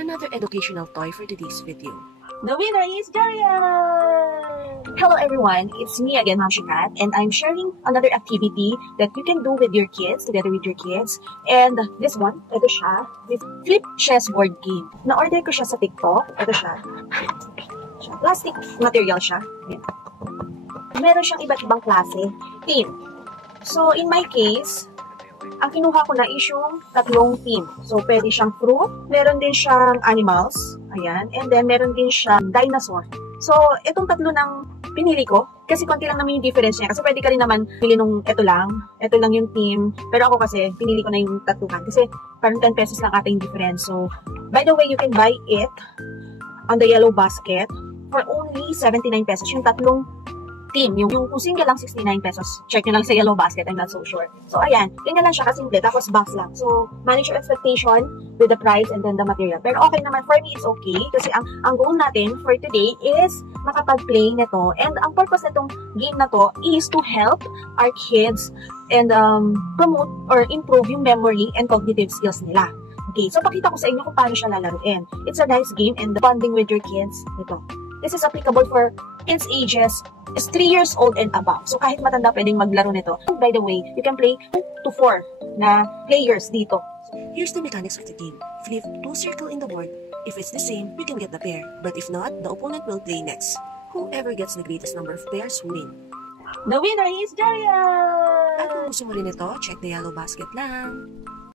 another educational toy for today's video. The winner is Darian! Hello everyone, it's me again, Ma'am Shikat, and I'm sharing another activity that you can do with your kids, together with your kids. And this one, ito siya, this flip chessboard game. Na-order ko siya sa TikTok. Ito siya. Plastic material siya. Ayan. Meron siyang iba't ibang klase. Team. So, in my case, ang kinuha ko na is yung tatlong team. So, pwede siyang fruit, meron din siyang animals, ayan, and then meron din siyang dinosaur. So, itong tatlo ng pinili ko, kasi konti lang naman yung difference niya. Kasi pwede ka rin naman pili nung ito lang yung team. Pero ako kasi, pinili ko na yung tatluhan. Kasi parang 10 pesos lang ata yung difference. So, by the way, you can buy it on the yellow basket for only 79 pesos. Yung tatlong team, yung kung single lang 69 pesos. Check nyo lang sa yellow basket, I'm not so sure. So, ayan, ganyan lang siya kasimple, tapos box lang. So, manage your expectation with the price and then the material. Pero okay naman, for me, it's okay. Kasi ang goal natin for today is makapag-play nito. And ang purpose nitong game na to is to help our kids and promote or improve yung memory and cognitive skills nila. Okay, so pakita ko sa inyo kung paano siya lalaruin. It's a nice game and bonding with your kids. Ito. This is applicable for kids ages is 3 years old and above. So, kahit matanda pwedeng maglaro nito. And by the way, you can play 2 to 4 na players dito. Here's the mechanics of the game. Flip 2 circles in the board. If it's the same, you can get the pair. But if not, the opponent will play next. Whoever gets the greatest number of pairs win. The winner is Darian! At kung gusto mo rin ito, check the yellow basket lang.